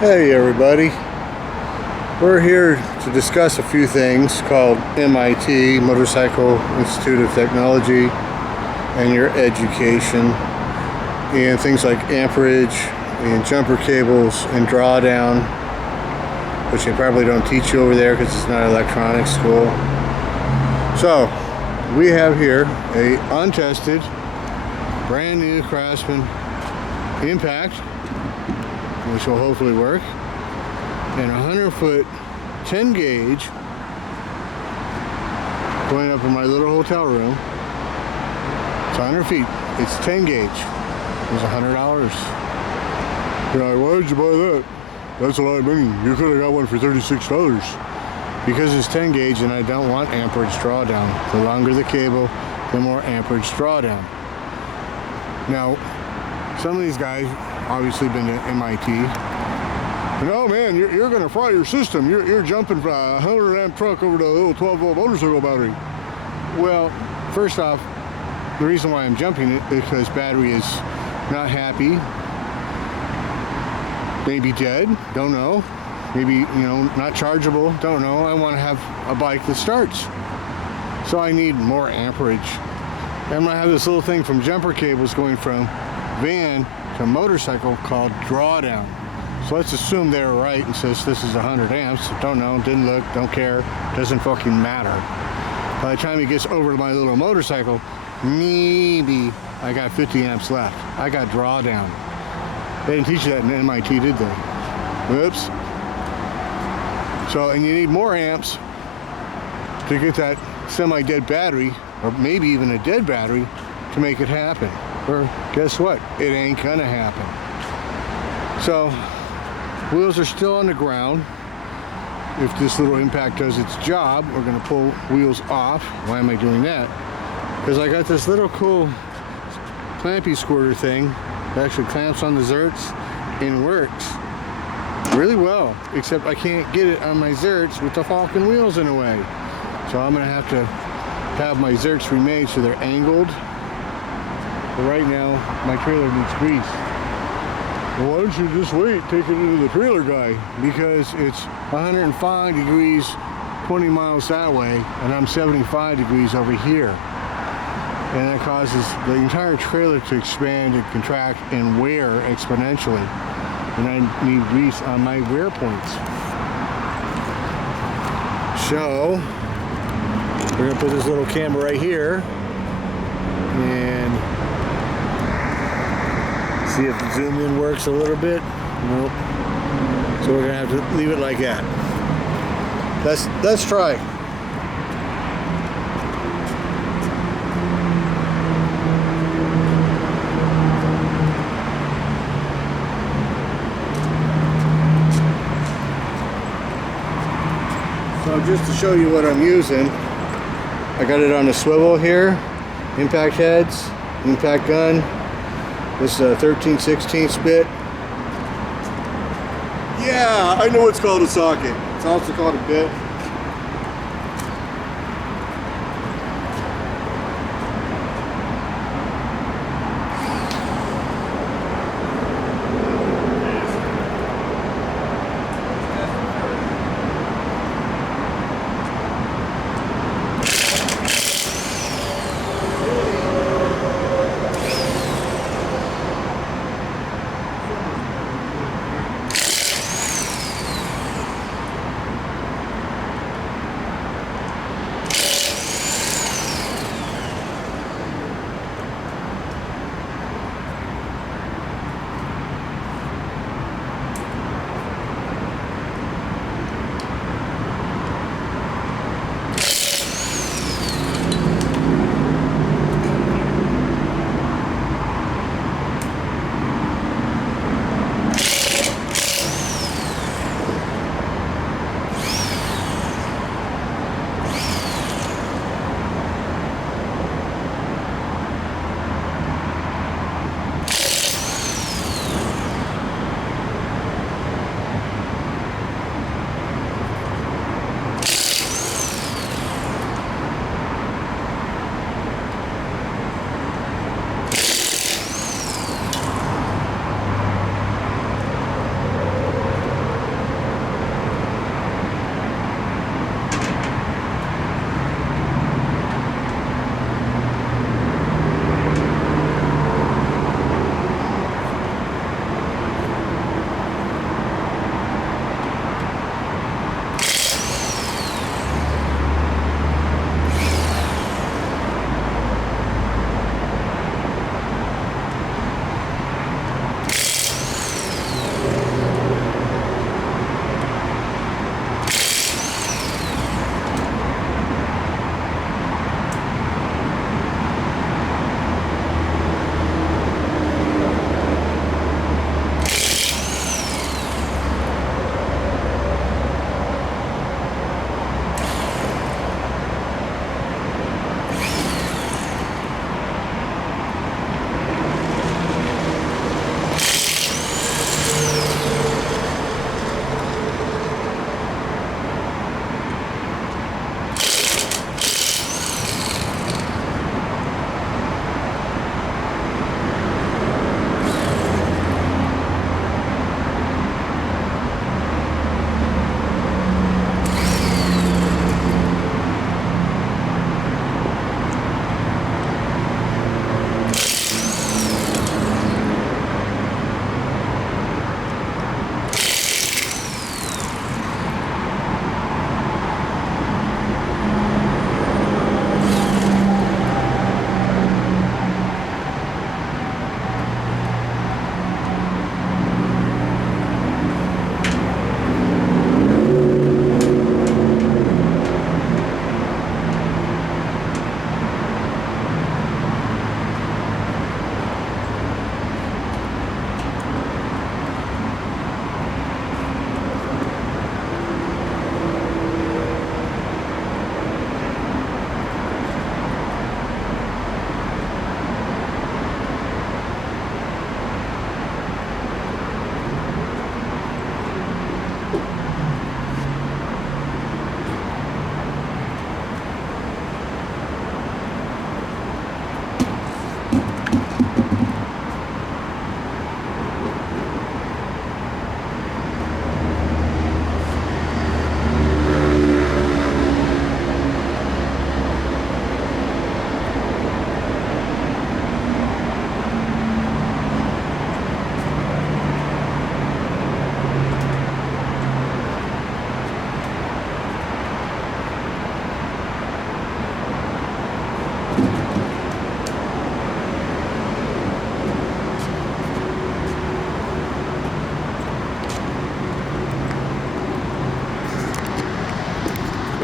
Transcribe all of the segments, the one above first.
Hey everybody, we're here to discuss a few things called MIT, Motorcycle Institute of Technology, and your education, and things like amperage and jumper cables and drawdown, which they probably don't teach you over there because it's not electronics school. So we have here a untested brand new Craftsman impact, which will hopefully work, and a 100-foot 10 gauge going up in my little hotel room. It's 100 feet. It's 10 gauge. It was $100. You're like, why did you buy that? That's a lot of money. You could have got one for $36. Because it's 10 gauge and I don't want amperage drawdown. The longer the cable, the more amperage drawdown. Now, some of these guys obviously been to MIT. No man, you're gonna fry your system. You're jumping from a 100 amp truck over to a little 12-volt motorcycle battery. Well, first off, the reason why I'm jumping it is because battery is not happy, maybe dead, don't know, maybe not chargeable, don't know. I want to have a bike that starts, so I need more amperage. I'm gonna have this little thing from jumper cables going from van to motorcycle called drawdown. So let's assume they're right and says this is 100 amps. Don't know, didn't look, don't care, doesn't fucking matter. By the time it gets over to my little motorcycle, maybe I got 50 amps left. I got drawdown. They didn't teach you that in MIT, did they? Whoops. So, and you need more amps to get that semi-dead battery, or maybe even a dead battery, to make it happen. Or guess what? It ain't gonna happen. So wheels are still on the ground. If this little impact does its job, we're gonna pull wheels off. Why am I doing that? Because I got this little cool clampy squirter thing that actually clamps on the zerts and works really well, except I can't get it on my zerts with the Falcon wheels in the way. So I'm gonna have to have my zerts remade so they're angled. But right now, my trailer needs grease. Well, why don't you just wait, take it into the trailer guy? Because it's 105 degrees, 20 miles that way, and I'm 75 degrees over here. And that causes the entire trailer to expand and contract and wear exponentially. And I need grease on my wear points. So, we're gonna put this little camera right here and see if the zoom in works a little bit. Nope. So we're gonna have to leave it like that. Let's try. So just to show you what I'm using, I got it on a swivel here, impact heads, impact gun. This is a 13/16 bit. Yeah, I know it's called a socket. It's also called a bit.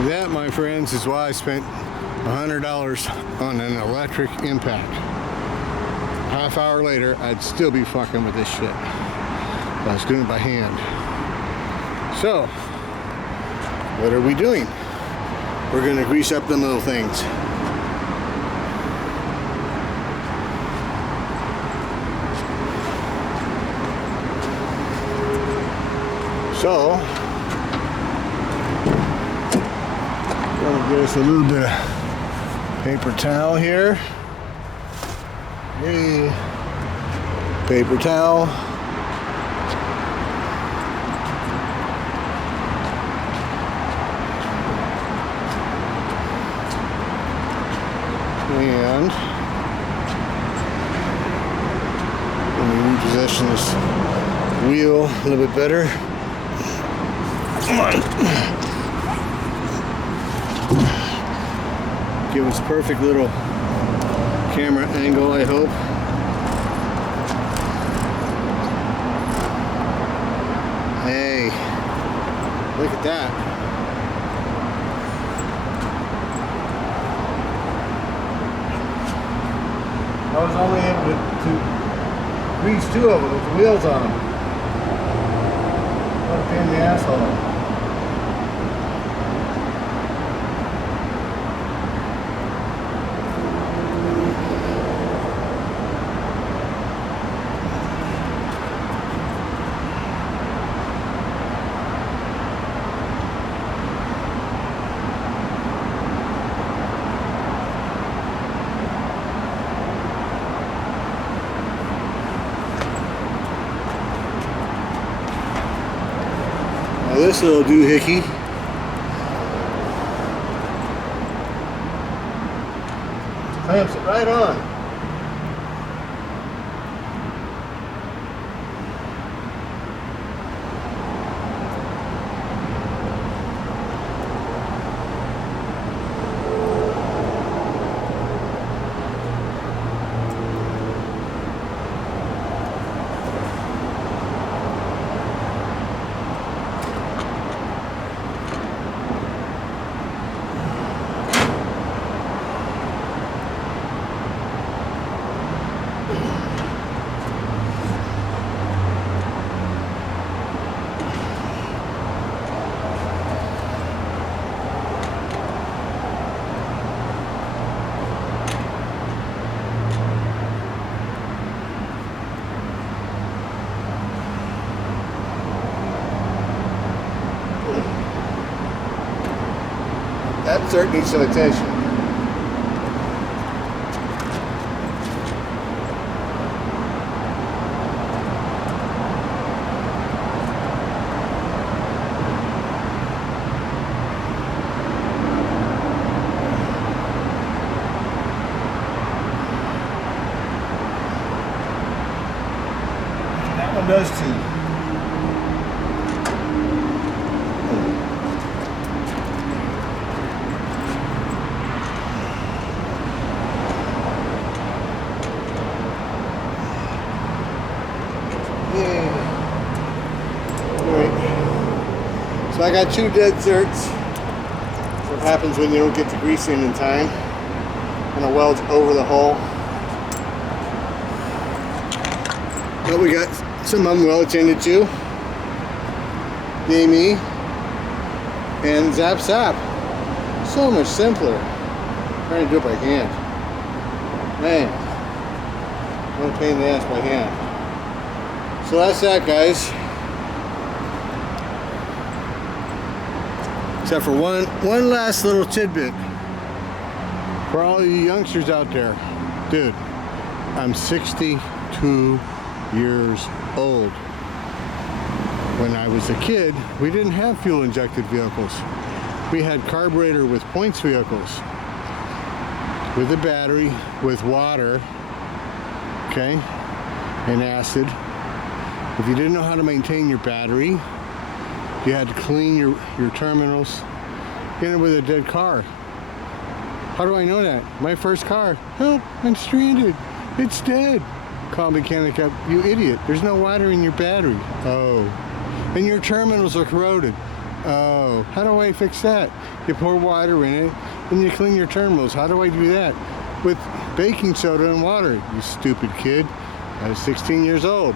And that, my friends, is why I spent $100 on an electric impact. Half hour later, I'd still be fucking with this shit. But I was doing it by hand. So, what are we doing? We're gonna grease up them little things. So, I'm gonna get us a little bit of paper towel here. Hey, paper towel. And let me reposition this wheel a little bit better. Come on. Give us perfect little camera angle, I hope. Hey, look at that. I was only able to grease 2 of them with the wheels on them. What a pain in the asshole. This little doohickey clamps it right on. That certainly needs some attention. That one does too. So I got 2 dead zerts. That's what happens when you don't get the grease in time. And it welds over the hole. But we got some of them well attended to. Namey and Zap Zap. So much simpler. I'm trying to do it by hand. Man, what a pain in the ass by hand. So that's that, guys. Except for one last little tidbit for all you youngsters out there. Dude, I'm 62 years old. When I was a kid, we didn't have fuel injected vehicles. We had carburetor with points vehicles. With a battery, with water, okay, and acid. If you didn't know how to maintain your battery, you had to clean your terminals. Get it with a dead car. How do I know that? My first car. Help, I'm stranded. It's dead. Call mechanic up. You idiot. There's no water in your battery. Oh. And your terminals are corroded. Oh, how do I fix that? You pour water in it, and you clean your terminals. How do I do that? With baking soda and water, you stupid kid. I was 16 years old.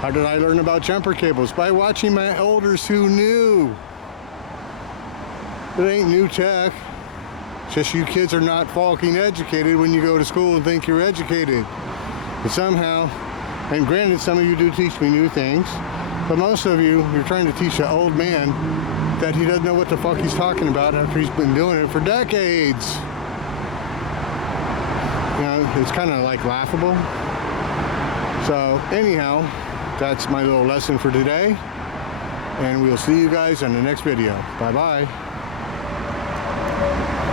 How did I learn about jumper cables? By watching my elders who knew. It ain't new tech. Just you kids are not fucking educated when you go to school and think you're educated. But somehow, and granted some of you do teach me new things, but most of you, you're trying to teach an old man that he doesn't know what the fuck he's talking about after he's been doing it for decades. You know, it's kind of like laughable. So anyhow, that's my little lesson for today. And we'll see you guys in the next video. Bye-bye.